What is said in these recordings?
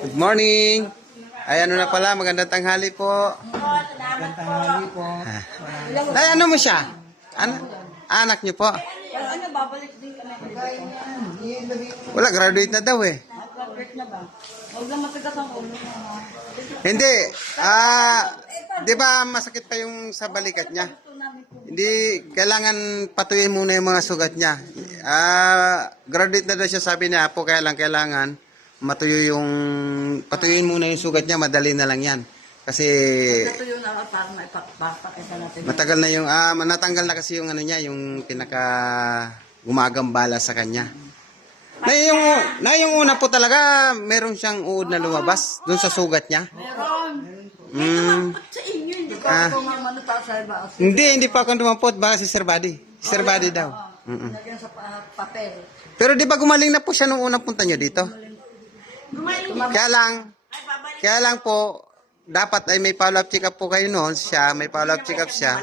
Good morning. Ay, ano na pala, magandang tanghali po. Magandang tanghali po. Ay, ano mo siya? Anak niyo po? Ano, babalik din kami. Wala, graduate na daw eh. Graduate na ba? Huwag lang matigas ang ulo mo. Hindi. Di ba masakit pa yung sa balikat niya? Hindi, kailangan patuyin muna yung mga sugat niya. Graduate na daw siya, sabi niya po, kaya lang kailangan patuyuin muna yung sugat niya, madali na lang yan. Kasi Ito yung parang maipapakita natin. matagal na yung, natanggal na kasi yung ano niya, yung pinaka gumagambala sa kanya. Na yung una po talaga, meron siyang uod na lumabas dun sa sugat niya. Meron. Sa inyo, hindi ko ako mamano pa sa iba. Hindi pa ako dumampot, baka si Sir Buddy. Sir Buddy daw. Lagyan sa papel. Pero di ba gumaling na po siya nung unang punta niyo dito? Kaya lang po, dapat ay may follow-up check-up po kayo noon. Siya, may follow-up check-up siya.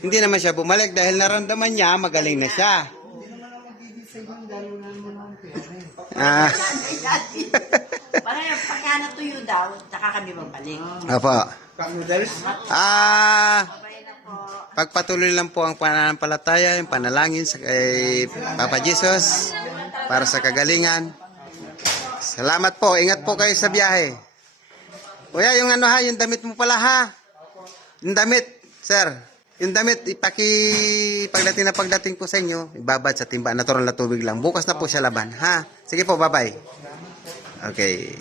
Hindi naman siya bumalik dahil naramdaman niya, magaling na siya. Parang yung pagka natuyo daw, tsaka kami babalik. Opo. Babay na po. Pagpatuloy lang po ang pananampalataya, yung panalangin sa kay Papa Jesus para sa kagalingan. Salamat po. Ingat po kayo sa biyahe. Kuya, yung ano ha, yung damit mo pala ha. Yung damit, sir. Yung damit, pagdating po sa inyo, ibabad sa timba, natural na tubig lang. Bukas na po siya laban, ha? Sige po, bye-bye. Okay.